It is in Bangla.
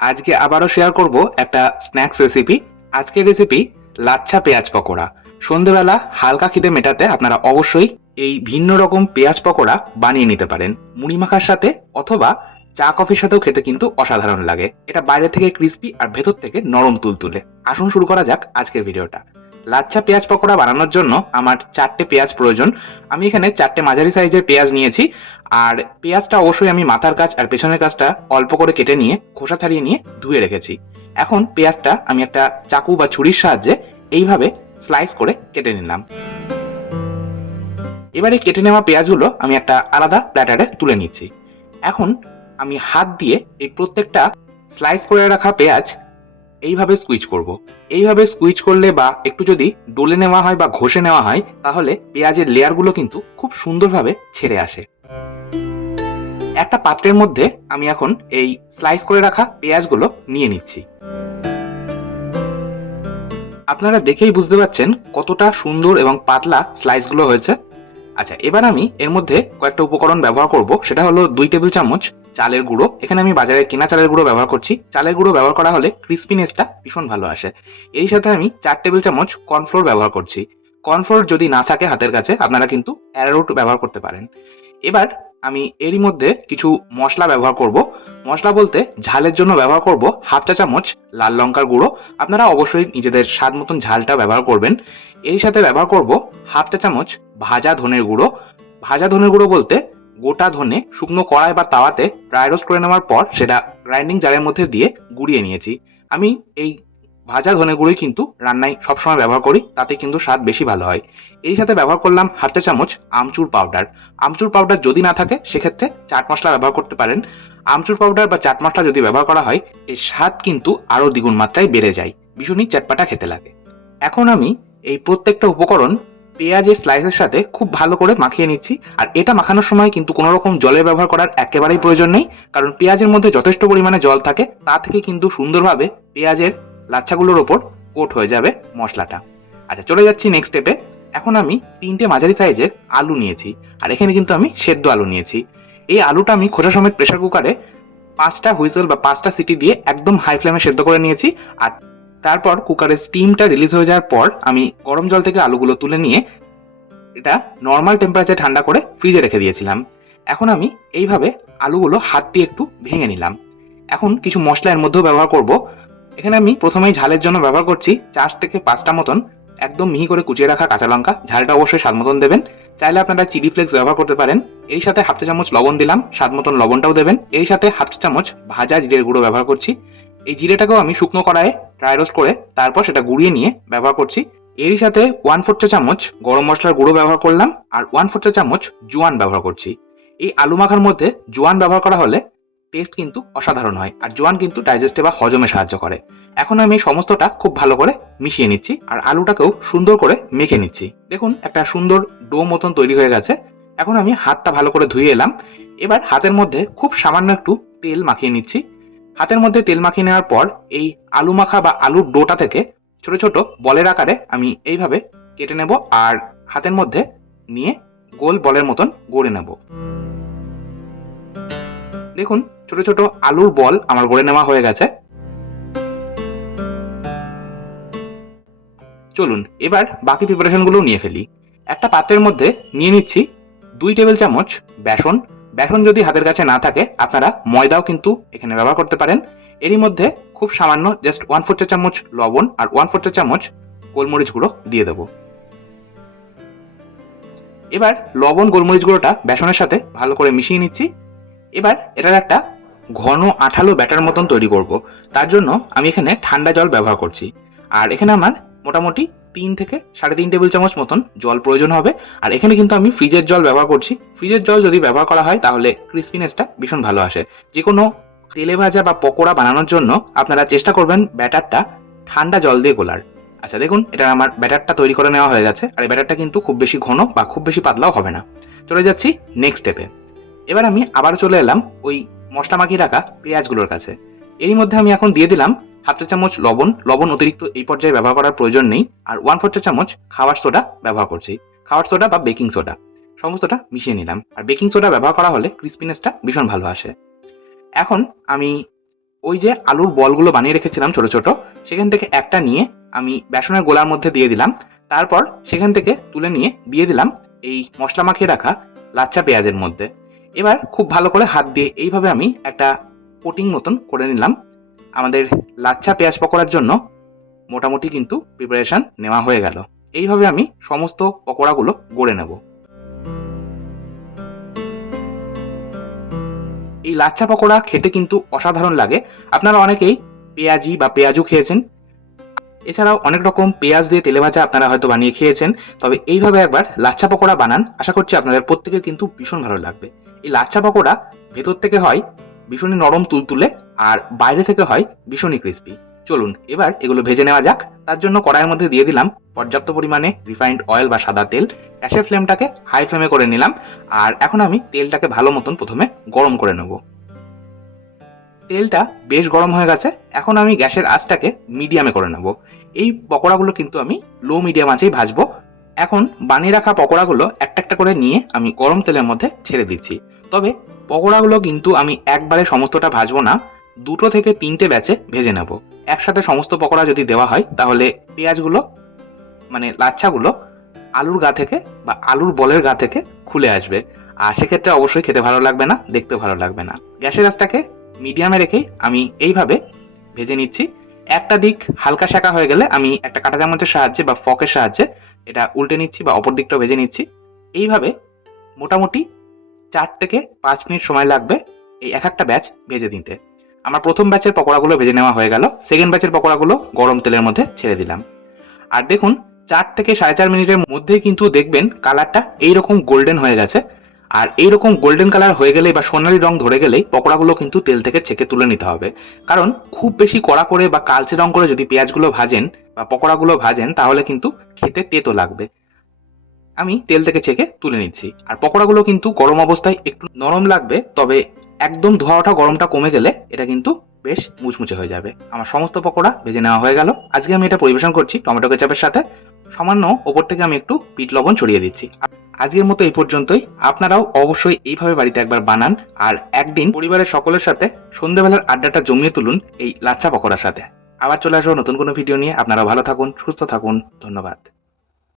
আজকে আবারও শেয়ার করব একটা স্ন্যাক্স রেসিপি। আজকের রেসিপি লাচ্ছা পেঁয়াজ পকোড়া। সন্ধেবেলা হালকা খিদে মেটাতে আপনারা অবশ্যই এই ভিন্ন রকম পেঁয়াজ পকোড়া বানিয়ে নিতে পারেন মুড়ি মাখার সাথে, অথবা চা কফির সাথেও খেতে কিন্তু অসাধারণ লাগে। এটা বাইরে থেকে ক্রিস্পি আর ভেতর থেকে নরম তুলতুলে। আসুন শুরু করা যাক আজকের ভিডিওটা। লাচ্ছা পেঁয়াজ পকোড়া বানানোর জন্য আমার 4টে পেঁয়াজ প্রয়োজন। আমি এখানে 4টে মাঝারি সাইজের পেঁয়াজ নিয়েছি। আর পেঁয়াজটা অবশ্যই আমি মাথার কাছ আর পেছনের কাছটা অল্প করে কেটে নিয়ে খোসা ছাড়িয়ে নিয়ে ধুয়ে রেখেছি। এখন পেঁয়াজটা আমি একটা চাকু বা ছুরির সাহায্যে এইভাবে স্লাইস করে কেটে নিলাম। এবারে কেটে নেওয়া পেঁয়াজগুলো আমি একটা আলাদা প্ল্যাটারে তুলে নিচ্ছি। এখন আমি হাত দিয়ে এই প্রত্যেকটা স্লাইস করে রাখা পেঁয়াজ এইভাবে স্কুইজ করব। এইভাবে স্কুইজ করলে বা একটু যদি ডলে নেওয়া হয় বা ঘষে নেওয়া হয়, তাহলে পেঁয়াজের লেয়ারগুলো কিন্তু খুব সুন্দরভাবে ছেড়ে আসে। একটা পাত্রের মধ্যে আমি এখন এই স্লাইস করে রাখা পেঁয়াজগুলো নিয়ে নিচ্ছি। আপনারা দেখেই বুঝতে পারছেন কতটা সুন্দর এবং পাতলা স্লাইসগুলো হয়েছে। আচ্ছা, এবার আমি এর মধ্যে কয়েকটা উপকরণ ব্যবহার করব। সেটা হলো 2 টেবিল চামচ চালের গুঁড়ো। এখানে আমি বাজারে কেনা চালের গুঁড়ো ব্যবহার করছি। চালের গুঁড়ো ব্যবহার করা হলে ক্রিস্পিনেসটা ভীষণ ভালো আসে। এই সাথে আমি 4 টেবিল চামচ কর্নফ্লোর ব্যবহার করছি। কর্নফ্লোর যদি না থাকে হাতের কাছে, আপনারা কিন্তু অ্যারারুট ব্যবহার করতে পারেন। এবার আমি এরই মধ্যে কিছু মশলা ব্যবহার করব। মশলা বলতে ঝালের জন্য ব্যবহার করব হাফ চা চামচ লাল লঙ্কার গুঁড়ো। আপনারা অবশ্যই নিজেদের স্বাদ মতন ঝালটা ব্যবহার করবেন। এর সাথে ব্যবহার করব হাফ চা চামচ ভাজা ধনের গুঁড়ো। ভাজা ধনের গুঁড়ো বলতে গোটা ধনে শুকনো কড়াই বা তাওয়াতে ড্রাই রোস্ট করে নেওয়ার পর সেটা গ্রাইন্ডিং জারের মধ্যে দিয়ে গুঁড়িয়ে নিয়েছি। আমি এই ভাজা ধনে গুঁড়োই কিন্তু রান্নায় সবসময় ব্যবহার করি, তাতে কিন্তু স্বাদ বেশি ভালো হয়। এই সাথে ব্যবহার করলাম হাফ চা চামচ আমচুর পাউডার। আমচুর পাউডার যদি না থাকে সেক্ষেত্রে চাট মশলা ব্যবহার করতে পারেন। আমচুর পাউডার বা চাট মশলা যদি ব্যবহার করা হয়, এর স্বাদ কিন্তু আরো দ্বিগুণ মাত্রায় বেড়ে যায়, ভীষণই চটপাটা খেতে লাগে। এখন আমি এই প্রত্যেকটা উপকরণ পেঁয়াজের স্লাইসের সাথে খুব ভালো করে মাখিয়ে নিচ্ছি। আর এটা মাখানোর সময় কিন্তু কোনো রকম জলের ব্যবহার করার একেবারেই প্রয়োজন নেই, কারণ পেঁয়াজের মধ্যে যথেষ্ট পরিমাণে জল থাকে। তা থেকে কিন্তু সুন্দরভাবে পেঁয়াজের লাচ্ছাগুলোর ওপর কোট হয়ে যাবে মশলাটা। আচ্ছা, চলে যাচ্ছি নেক্সট স্টেপে। এখন আমি 3টে মাঝারি সাইজের আলু নিয়েছি। আর এখানে কিন্তু আমি সেদ্ধ আলু নিয়েছি। এই আলুটা আমি খোসা সমেত প্রেসার কুকারে 5টা হুইসেল বা 5টা সিটি দিয়ে একদম হাই ফ্লেমে সেদ্ধ করে নিয়েছি। আর তারপর কুকারের স্টিমটা রিলিজ হয়ে যাওয়ার পর আমি গরম জল থেকে আলুগুলো তুলে নিয়ে এটা নর্মাল টেম্পারেচারে ঠান্ডা করে ফ্রিজে রেখে দিয়েছিলাম। এখন আমি এইভাবে আলুগুলো হাত দিয়ে একটু ভেঙে নিলাম। এখন কিছু মশলা এর মধ্যেও ব্যবহার করব। এখানে আমি প্রথমেই ঝালের জন্য ব্যবহার করছি 4 থেকে 5টা মতন একদম মিহি করে কুচিয়ে রাখা কাঁচা লঙ্কা। ঝালটা অবশ্যই স্বাদ মতন দেবেন। চাইলে আপনারা চিলি ফ্লেক্স ব্যবহার করতে পারেন। এর সাথে হাফ চা চামচ লবণ দিলাম, স্বাদ মতন লবণটাও দেবেন। এর সাথে হাফ চা চামচ ভাজা জিরের গুঁড়ো ব্যবহার করছি। এই জিরেটাকেও আমি শুকনো কড়াইয়ে ড্রাই রোস্ট করে তারপর সেটা গুঁড়িয়ে নিয়ে ব্যবহার করছি। এরই সাথে 1/4 চা চামচ গরম মশলার গুঁড়ো ব্যবহার করলাম আর 1/4 চা চামচ জোয়ান ব্যবহার করছি। এই আলু মাখার মধ্যে জোয়ান ব্যবহার করা হলে টেস্ট কিন্তু অসাধারণ হয়, আর জোয়ান কিন্তু ডাইজেস্টে বা হজমে সাহায্য করে। এখন আমি এই সমস্তটা খুব ভালো করে মিশিয়ে নিচ্ছি আর আলুটাকেও সুন্দর করে মেখে নিচ্ছি। দেখুন একটা সুন্দর ডো মতন তৈরি হয়ে গেছে। এখন আমি হাতটা ভালো করে ধুয়ে এলাম। এবার হাতের মধ্যে খুব সামান্য একটু তেল মাখিয়ে নিচ্ছি। হাতের মধ্যে তেল মাখিয়ে নেওয়ার পর এই আলু মাখা বা আলুর ডোটা থেকে ছোট ছোট বলের আকারে আমি এইভাবে কেটে নেব আর হাতের মধ্যে নিয়ে গোল বলের মতন গড়ে নেব। দেখুন ছোট ছোট আলুর বল আমার গড়ে নেওয়া হয়ে গেছে। চলুন এবার বাকি প্রিপারেশনগুলো নিয়ে ফেলি। একটা পাত্রের মধ্যে নিয়ে নিচ্ছি 2 টেবিল চামচ বেসন। বেসন যদি হাতের কাছে না থাকে আপনারা ময়দাও কিন্তু এখানে ব্যবহার করতে পারেন। এরই মধ্যে খুব সামান্য জাস্ট 1/4 চা চামচ লবণ আর 1/4 চা চামচ গোলমরিচ গুঁড়ো দিয়ে দেবো। এবার লবণ গোলমরিচ গুঁড়োটা বেসনের সাথে ভালো করে মিশিয়ে নিচ্ছি। এবার এটার একটা ঘন আঠালো ব্যাটার মতন তৈরি করব। তার জন্য আমি এখানে ঠান্ডা জল ব্যবহার করছি। আর এখানে আমার মোটামুটি 3 থেকে 3.5 টেবিল চামচ মতন জল প্রয়োজন হবে। আর এখানে কিন্তু আমি ফ্রিজের জল ব্যবহার করছি। ফ্রিজের জল যদি ব্যবহার করা হয় তাহলে ক্রিস্পিনেসটা ভীষণ ভালো আসে। যে কোনো তেলে ভাজা বা পকোড়া বানানোর জন্য আপনারা চেষ্টা করবেন ব্যাটারটা ঠান্ডা জল দিয়ে গোলার। আচ্ছা দেখুন, এটা আমার ব্যাটারটা তৈরি করে নেওয়া হয়ে গেছে। আর এই ব্যাটারটা কিন্তু খুব বেশি ঘন বা খুব বেশি পাতলাও হবে না। চলে যাচ্ছি নেক্সট স্টেপে। এবার আমি আবার চলে এলাম ওই মশলা মাখিয়ে রাখা পেঁয়াজগুলোর কাছে। এরই মধ্যে আমি এখন দিয়ে দিলাম হাফ চা চামচ লবণ। লবণ অতিরিক্ত এই পর্যায়ে ব্যবহার করার প্রয়োজন নেই। আর 1/4 চা চামচ খাবার সোডা ব্যবহার করছি। খাবার সোডা বা বেকিং সোডা সমস্তটা মিশিয়ে নিলাম। আর বেকিং সোডা ব্যবহার করা হলে ক্রিস্পিনেসটা ভীষণ ভালো আসে। এখন আমি ওই যে আলুর বলগুলো বানিয়ে রেখেছিলাম ছোট ছোট, সেখান থেকে একটা নিয়ে আমি বেসনের গোলার মধ্যে দিয়ে দিলাম। তারপর সেখান থেকে তুলে নিয়ে দিয়ে দিলাম এই মশলা মাখিয়ে রাখা লাচ্ছা পেঁয়াজের মধ্যে। এবার খুব ভালো করে হাত দিয়ে এইভাবে আমি একটা কোটিং মতন করে নিলাম। আমাদের লাচ্ছা পেঁয়াজ পকোড়ার জন্য মোটামুটি কিন্তু প্রিপারেশন নেওয়া হয়ে গেল। এইভাবে আমি সমস্ত পকোড়াগুলো গড়ে নেব। এই লাচ্ছা পকোড়া খেতে কিন্তু অসাধারণ লাগে। আপনারা অনেকেই পেঁয়াজি বা পেঁয়াজু খেয়েছেন, এছাড়াও অনেক রকম পেঁয়াজ দিয়ে তেলে ভাজা আপনারা হয়তো বানিয়ে খেয়েছেন। তবে এইভাবে একবার লাচ্ছা পকোড়া বানান, আশা করছি আপনাদের প্রত্যেকের কিন্তু ভীষণ ভালো লাগবে। এই লাচ্ছা পকোড়া ভেতর থেকে হয় ভীষণই নরম তুলতুলে, আর বাইরে থেকে হয় ভীষণই ক্রিস্পি। চলুন এবার এগুলো ভেজে নেওয়া যাক। তার জন্য কড়াইয়ের মধ্যে দিয়ে দিলাম পর্যাপ্ত পরিমাণে রিফাইন্ড অয়েল বা সাদা তেল। গ্যাসের ফ্লেমটাকে হাই ফ্লেমে করে নিলাম। আর এখন আমি তেলটাকে ভালো মতন প্রথমে গরম করে নেব। তেলটা বেশ গরম হয়ে গেছে, এখন আমি গ্যাসের আঁচটাকে মিডিয়ামে করে নেব। এই পকোড়াগুলো কিন্তু আমি লো মিডিয়াম আঁচেই ভাজবো। এখন বানিয়ে রাখা পকোড়াগুলো একটা একটা করে নিয়ে আমি গরম তেলের মধ্যে ছেড়ে দিচ্ছি। তবে পকোড়াগুলো কিন্তু আমি একবারে সমস্তটা ভাজবো না, 2 থেকে 3টে ব্যাচে ভেজে নেব। একসাথে সমস্ত পকোড়া যদি দেওয়া হয় তাহলে পেঁয়াজগুলো মানে লাচ্ছাগুলো আলুর গা থেকে বা আলুর বলের গা থেকে খুলে আসবে, আর সেক্ষেত্রে অবশ্যই খেতে ভালো লাগবে না, দেখতেও ভালো লাগবে না। গ্যাসের আঁচটাকে মিডিয়ামে রেখেই আমি এইভাবে ভেজে নিচ্ছি। একটা দিক হালকা শাঁকা হয়ে গেলে আমি একটা কাঁটা চামচের সাহায্যে বা ফকের সাহায্যে এটা উল্টে নিচ্ছি বা অপর দিকটাও ভেজে নিচ্ছি। এইভাবে মোটামুটি 4 থেকে 5 মিনিট সময় লাগবে এই এক একটা ব্যাচ ভেজে নিতে। আমার প্রথম ব্যাচের পকোড়াগুলো ভেজে নেওয়া হয়ে গেল, সেকেন্ড ব্যাচের পকোড়াগুলো গরম তেলের মধ্যে ছেড়ে দিলাম। আর দেখুন 4 থেকে 4.5 মিনিটের মধ্যেই কিন্তু দেখবেন কালারটা এইরকম গোল্ডেন হয়ে গেছে। আর এইরকম গোল্ডেন কালার হয়ে গেলেই বা সোনালি রং ধরে গেলেই পকোড়াগুলো কিন্তু তেল থেকে ছেঁকে তুলে নিতে হবে। কারণ খুব বেশি কড়া করে বা কালচে রং করে যদি পেঁয়াজগুলো ভাজেন বা পকোড়াগুলো ভাজেন তাহলে কিন্তু খেতে তেতো লাগবে। আমি তেল থেকে ছেঁকে তুলে নিচ্ছি। আর পকোড়াগুলো কিন্তু গরম অবস্থায় একটু নরম লাগবে, তবে একদম ধোয়া ওঠা গরমটা কমে গেলে এটা কিন্তু বেশ মুচমুচে হয়ে যাবে। আমার সমস্ত পকোড়া ভেজে নেওয়া হয়ে গেল। আজকে আমি এটা পরিবেশন করছি টমেটো কেচাপের সাথে। সামান্য ওপর থেকে আমি একটু বিট লবণ ছড়িয়ে দিচ্ছি। আজকের মতো এই পর্যন্তই। আপনারাও অবশ্যই এইভাবে বাড়িতে একবার বানান, আর একদিন পরিবারের সকলের সাথে সন্ধ্যেবেলার আড্ডাটা জমিয়ে তুলুন এই লাচ্ছা পকোড়ার সাথে। আবার চলে আসবো নতুন কোনো ভিডিও নিয়ে। আপনারা ভালো থাকুন, সুস্থ থাকুন। ধন্যবাদ।